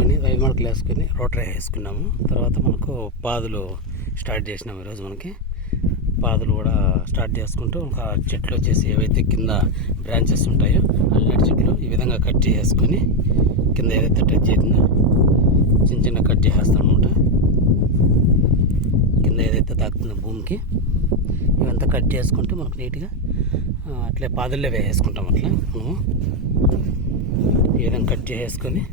వేసుకొని 5 మడకలు వేసుకొని రోటరీ వేసుకున్నాము. తర్వాత మనకు పాదులు స్టార్ట్ చేసినాము. ఈరోజు మనకి పాదులు కూడా స్టార్ట్ చేసుకుంటూ ఒక చెట్లు వచ్చేసి ఏవైతే కింద బ్రాంచెస్ ఉంటాయో అల్లటి చెట్లు ఈ విధంగా కట్ చేసుకొని కింద ఏదైతే టచ్ అవుతుందో చిన్న చిన్న కట్ చేసేస్తాం అనమాట. కింద ఏదైతే తాకుతుందో భూమికి ఇవంతా కట్ చేసుకుంటూ మనకు నీట్గా అట్లే పాదుల్లో వేసుకుంటాం. అట్లా మనము ఈ విధంగా కట్ చేసుకొని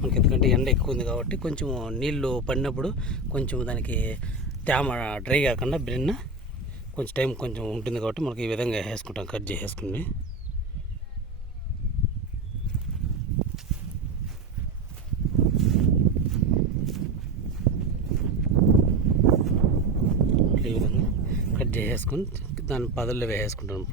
మనకి ఎందుకంటే ఎండ ఎక్కువ ఉంది కాబట్టి కొంచెం నీళ్ళు పడినప్పుడు కొంచెం దానికి తేమ డ్రై కాకుండా బిన్న కొంచెం టైం కొంచెం ఉంటుంది కాబట్టి మనకి ఈ విధంగా వేసుకుంటాం కట్ చేసేసుకుని. ఈ విధంగా కట్ చేసేసుకొని దాని పదల్లో వేసేసుకుంటాం.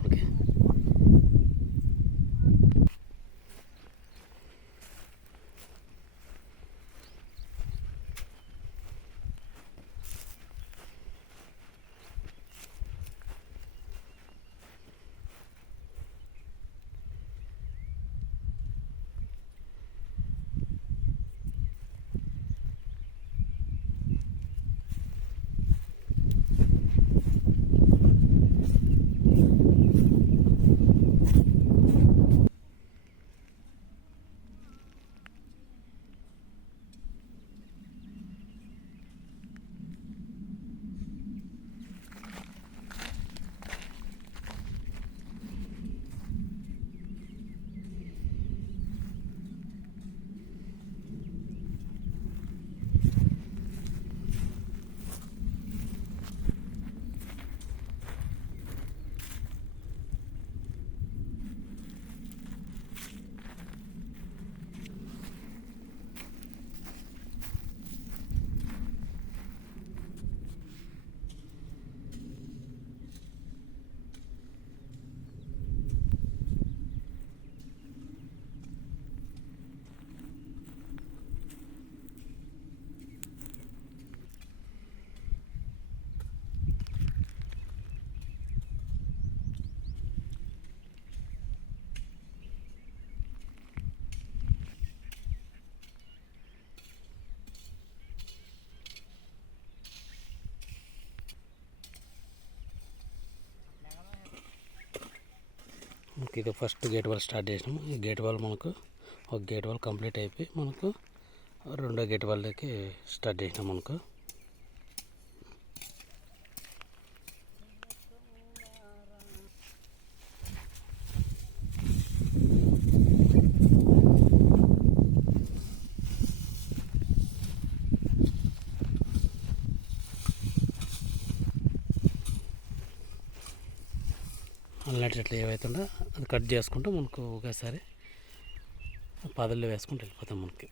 ఇప్పటికి ఇది ఫస్ట్ గేట్ వాల్ స్టార్ట్ చేసినాము. ఈ గేట్ వాల్ మనకు ఒక గేట్ వాల్ కంప్లీట్ అయిపోయి మనకు రెండో గేట్ వాల్కి స్టార్ట్ చేసినాం. మనకు అల్లటి చెట్లు ఏవైతుందో అది కట్ చేసుకుంటూ మనకు ఒకేసారి పాదల్లో వేసుకుంటూ వెళ్ళిపోతాం మనకి.